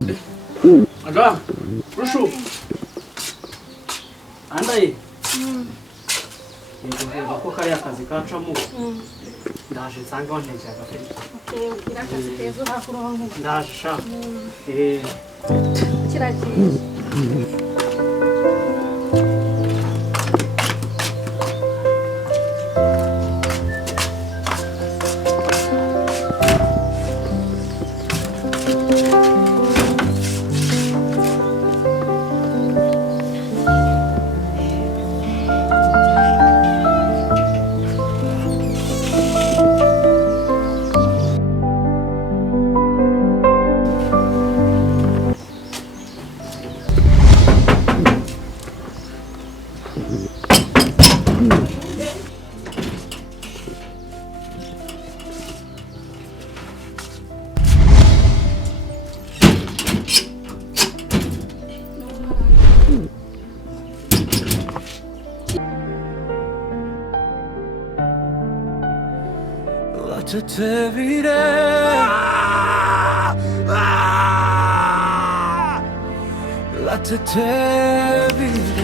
Aga, Rushu. Andaye. Yego ko kari akazi kacamo. Ndaje nsanga wanteje agafiri. Okay, ugira akazi keza hakuronka. Ndaje sha. Kiragiye. Te diré, la te diré.